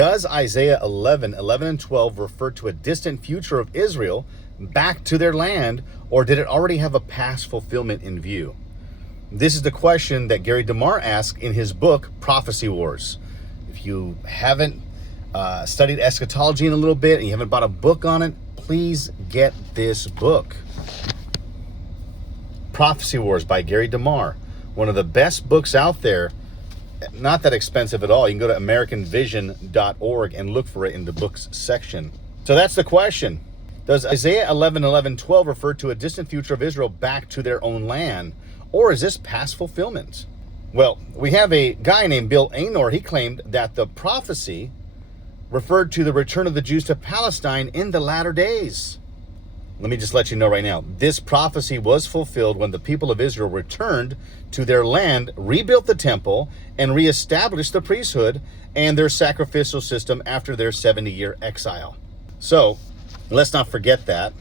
Does Isaiah 11 and 12 refer to a distant future of Israel back to their land, or did it already have a past fulfillment in view? This is the question that Gary DeMar asked in his book, Prophecy Wars. If you haven't studied eschatology in a little bit and you haven't bought a book on it, please get this book. Prophecy Wars by Gary DeMar. One of the best books out there. Not that expensive at all. You can go to AmericanVision.org and look for it in the books section. So that's the question. Does Isaiah 11:12 refer to a distant future of Israel back to their own land? Or is this past fulfillment? Well, we have a guy named Bill Ahnor. He claimed that the prophecy referred to the return of the Jews to Palestine in the latter days. Let me just let you know right now, this prophecy was fulfilled when the people of Israel returned to their land, rebuilt the temple, and reestablished the priesthood and their sacrificial system after their 70-year exile. So, let's not forget that.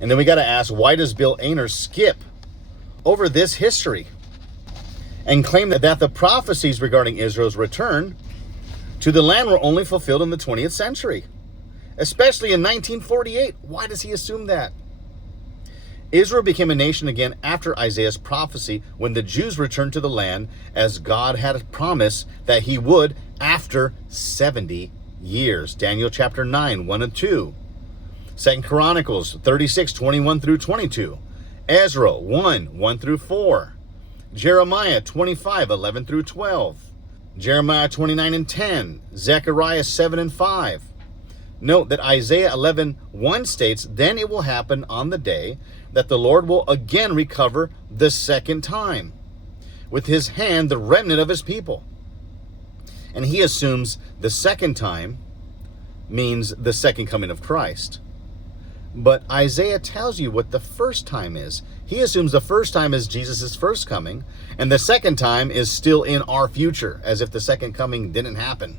And then we got to ask, why does Bill Ahnor skip over this history and claim that the prophecies regarding Israel's return to the land were only fulfilled in the 20th century? Especially in 1948. Why does he assume that? Israel became a nation again after Isaiah's prophecy when the Jews returned to the land as God had promised that he would after 70 years. Daniel chapter 9, 1 and 2. 2 Chronicles 36, 21 through 22. Ezra 1, 1 through 4. Jeremiah 25, 11 through 12. Jeremiah 29 and 10. Zechariah 7 and 5. Note that Isaiah 11:1 states, "Then it will happen on the day that the Lord will again recover the second time with his hand the remnant of his people." And he assumes the second time means the second coming of Christ. But Isaiah tells you what the first time is. He assumes the first time is Jesus' first coming, and the second time is still in our future, as if the second coming didn't happen.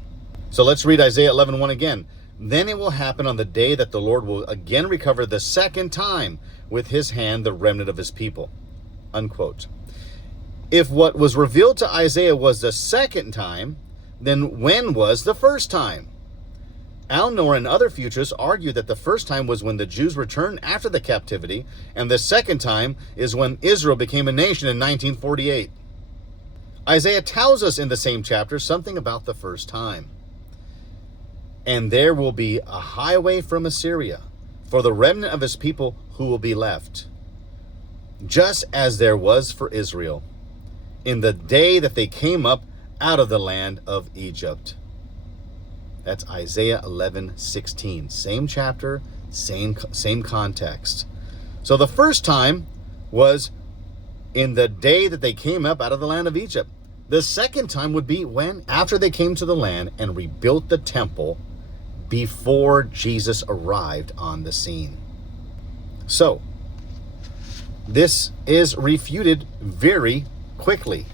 So let's read Isaiah 11:1 again. "Then it will happen on the day that the Lord will again recover the second time with his hand the remnant of his people." Unquote. If what was revealed to Isaiah was the second time, then when was the first time? Ahnor and other futurists argue that the first time was when the Jews returned after the captivity, and the second time is when Israel became a nation in 1948. Isaiah tells us in the same chapter something about the first time. "And there will be a highway from Assyria for the remnant of his people who will be left, just as there was for Israel in the day that they came up out of the land of Egypt." That's Isaiah 11:16. Same chapter, same context. So the first time was in the day that they came up out of the land of Egypt. The second time would be when? After they came to the land and rebuilt the temple before Jesus arrived on the scene. So, this is refuted very quickly.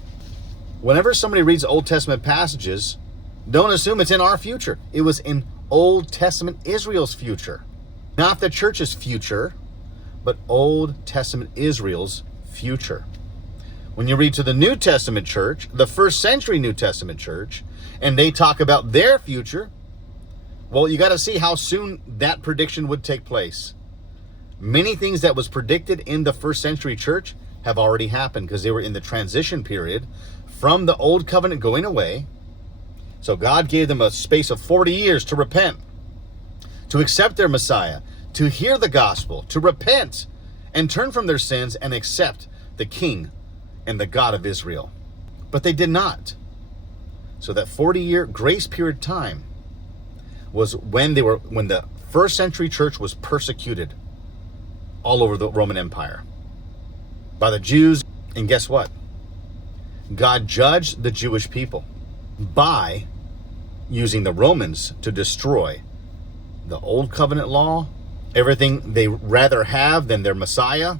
Whenever somebody reads Old Testament passages, don't assume it's in our future. It was in Old Testament Israel's future. Not the church's future, but Old Testament Israel's future. When you read to the New Testament church, the first century New Testament church, and they talk about their future, well, you got to see how soon that prediction would take place. Many things that was predicted in the first century church have already happened because they were in the transition period from the old covenant going away. So God gave them a space of 40 years to repent, to accept their Messiah, to hear the gospel, to repent and turn from their sins and accept the King and the God of Israel. But they did not. So that 40-year grace period time was when the first century church was persecuted all over the Roman Empire by the Jews. And guess what? God judged the Jewish people by using the Romans to destroy the old covenant law, everything they rather have than their Messiah,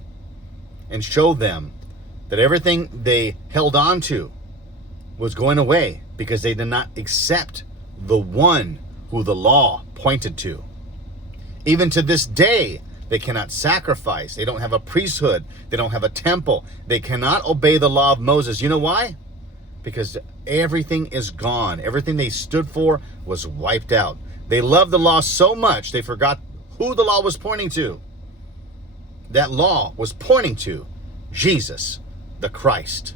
and show them that everything they held on to was going away because they did not accept the one who the law pointed to. Even to this day, they cannot sacrifice. They don't have a priesthood. They don't have a temple. They cannot obey the law of Moses. You know why? because everything is gone. Everything they stood for was wiped out. They loved the law so much they forgot who the law was pointing to. That law was pointing to Jesus, the Christ.